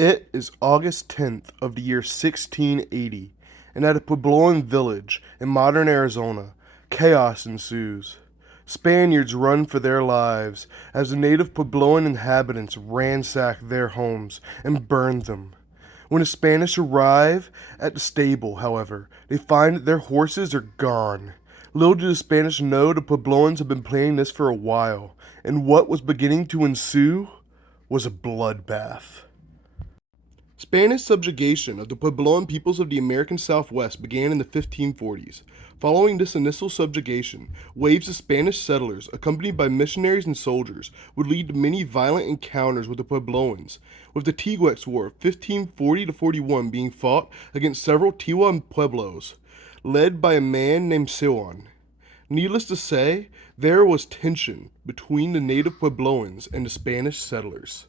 It is August 10th of the year 1680, and at a Puebloan village in modern Arizona, chaos ensues. Spaniards run for their lives as the native Puebloan inhabitants ransack their homes and burn them. When the Spanish arrive at the stable, however, they find that their horses are gone. Little did the Spanish know the Puebloans had been planning this for a while, and what was beginning to ensue was a bloodbath. Spanish subjugation of the Puebloan peoples of the American Southwest began in the 1540s. Following this initial subjugation, waves of Spanish settlers, accompanied by missionaries and soldiers, would lead to many violent encounters with the Puebloans, with the Teguix War of 1540 to 41 being fought against several Tiwa and Pueblos, led by a man named Siwan. Needless to say, there was tension between the native Puebloans and the Spanish settlers.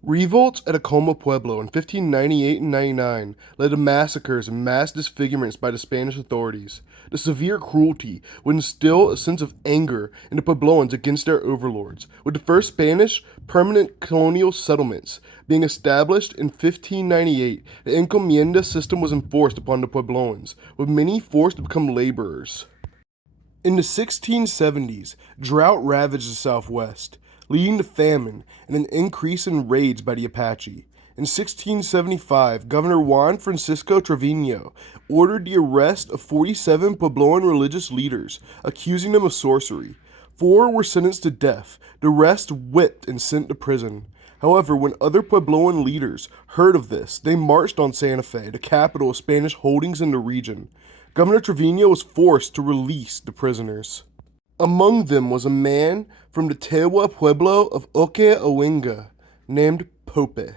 Revolts at Acoma, Pueblo in 1598 and 99 led to massacres and mass disfigurements by the Spanish authorities. The severe cruelty would instill a sense of anger in the Puebloans against their overlords, with the first Spanish permanent colonial settlements being established in 1598. The encomienda system was enforced upon the Puebloans, with many forced to become laborers. In the 1670s, drought ravaged the Southwest, leading to famine and an increase in raids by the Apache. In 1675, Governor Juan Francisco Trevino ordered the arrest of 47 Puebloan religious leaders, accusing them of sorcery. 4 were sentenced to death, the rest whipped and sent to prison. However, when other Puebloan leaders heard of this, they marched on Santa Fe, the capital of Spanish holdings in the region. Governor Trevino was forced to release the prisoners. Among them was a man from the Tewa Pueblo of Oke-Awenga named Popé.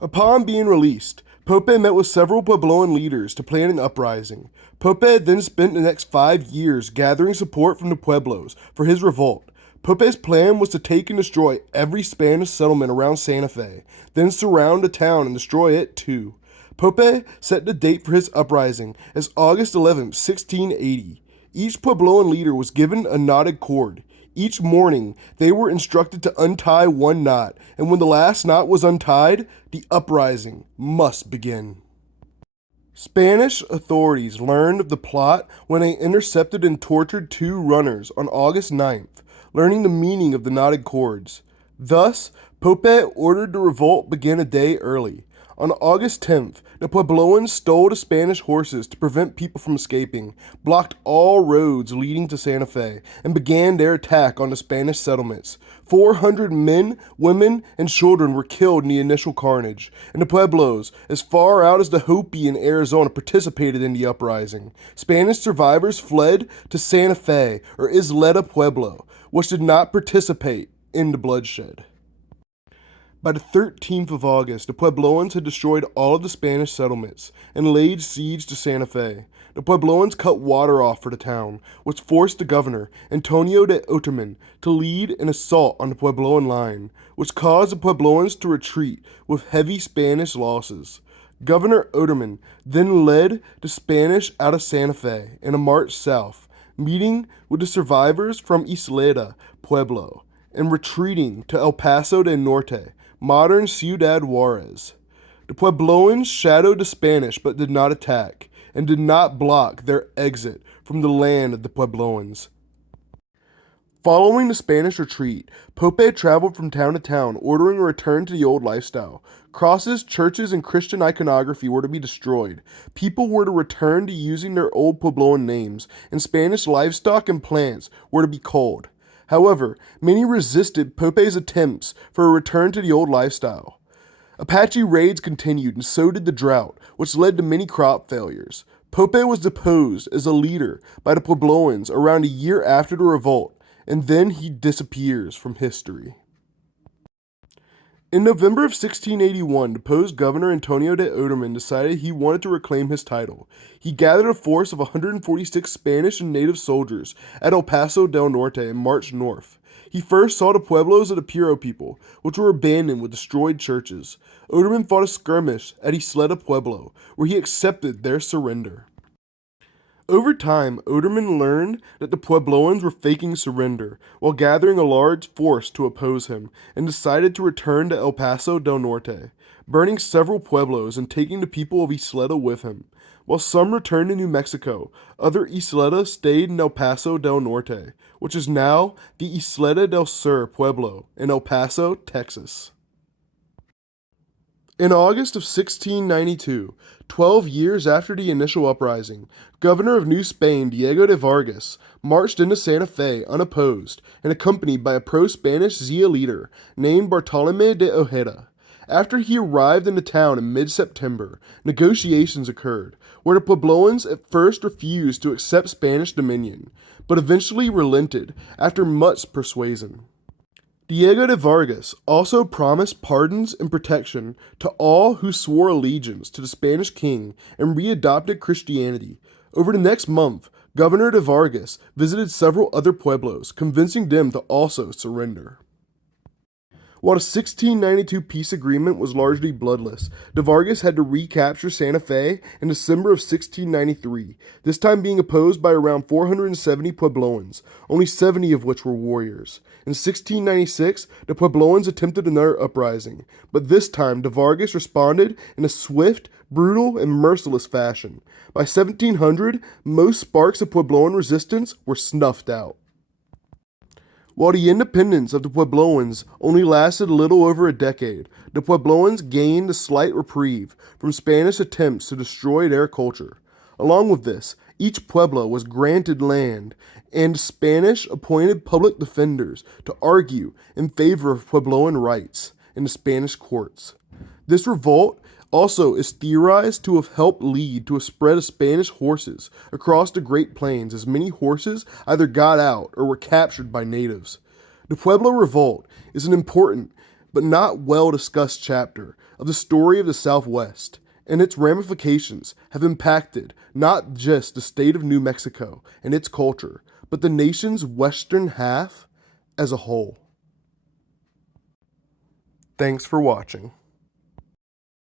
Upon being released, Popé met with several Puebloan leaders to plan an uprising. Popé then spent the next 5 years gathering support from the Pueblos for his revolt. Popé's plan was to take and destroy every Spanish settlement around Santa Fe, then surround the town and destroy it too. Popé set the date for his uprising as August 11, 1680. Each Puebloan leader was given a knotted cord. Each morning, they were instructed to untie one knot, and when the last knot was untied, the uprising must begin. Spanish authorities learned of the plot when they intercepted and tortured 2 runners on August 9th, learning the meaning of the knotted cords. Thus, Popé ordered the revolt begin a day early. On August 10th, the Puebloans stole the Spanish horses to prevent people from escaping, blocked all roads leading to Santa Fe, and began their attack on the Spanish settlements. 400 men, women, and children were killed in the initial carnage, and the Pueblos, as far out as the Hopi in Arizona, participated in the uprising. Spanish survivors fled to Santa Fe, or Isleta Pueblo, which did not participate in the bloodshed. By the 13th of August, the Puebloans had destroyed all of the Spanish settlements and laid siege to Santa Fe. The Puebloans cut water off for the town, which forced the governor, Antonio de Oterman, to lead an assault on the Puebloan line, which caused the Puebloans to retreat with heavy Spanish losses. Governor Oterman then led the Spanish out of Santa Fe in a march south, meeting with the survivors from Isleta Pueblo, and retreating to El Paso del Norte, modern Ciudad Juarez. The Puebloans shadowed the Spanish but did not attack, and did not block their exit from the land of the Puebloans. Following the Spanish retreat, Popé traveled from town to town, ordering a return to the old lifestyle. Crosses, churches, and Christian iconography were to be destroyed. People were to return to using their old Puebloan names, and Spanish livestock and plants were to be culled. However, many resisted Popé's attempts for a return to the old lifestyle. Apache raids continued, and so did the drought, which led to many crop failures. Popé was deposed as a leader by the Puebloans around a year after the revolt, and then he disappears from history. In November of 1681, deposed Governor Antonio de Oterman decided he wanted to reclaim his title. He gathered a force of 146 Spanish and native soldiers at El Paso del Norte and marched north. He first saw the Pueblos of the Piro people, which were abandoned with destroyed churches. Oterman fought a skirmish at Isleta Pueblo, where he accepted their surrender. Over time, Oderman learned that the Puebloans were faking surrender while gathering a large force to oppose him, and decided to return to El Paso del Norte, burning several pueblos and taking the people of Isleta with him. While some returned to New Mexico, other Isleta stayed in El Paso del Norte, which is now the Isleta del Sur Pueblo in El Paso, Texas. In August of 1692, 12 years after the initial uprising, Governor of New Spain Diego de Vargas marched into Santa Fe unopposed and accompanied by a pro-Spanish Zia leader named Bartolomé de Ojeda. After he arrived in the town in mid-September, negotiations occurred, where the Puebloans at first refused to accept Spanish dominion, but eventually relented after much persuasion. Diego de Vargas also promised pardons and protection to all who swore allegiance to the Spanish king and readopted Christianity. Over the next month, Governor de Vargas visited several other pueblos, convincing them to also surrender. While the 1692 peace agreement was largely bloodless, de Vargas had to recapture Santa Fe in December of 1693, this time being opposed by around 470 Puebloans, only 70 of which were warriors. In 1696, the Puebloans attempted another uprising, but this time de Vargas responded in a swift, brutal, and merciless fashion. By 1700, most sparks of Puebloan resistance were snuffed out. While the independence of the Puebloans only lasted a little over a decade, the Puebloans gained a slight reprieve from Spanish attempts to destroy their culture. Along with this, each pueblo was granted land and Spanish-appointed public defenders to argue in favor of Puebloan rights in the Spanish courts. This revolt also is theorized to have helped lead to a spread of Spanish horses across the Great Plains, as many horses either got out or were captured by natives. The Pueblo Revolt is an important but not well discussed chapter of the story of the Southwest, and its ramifications have impacted not just the state of New Mexico and its culture, but the nation's western half as a whole. Thanks for watching.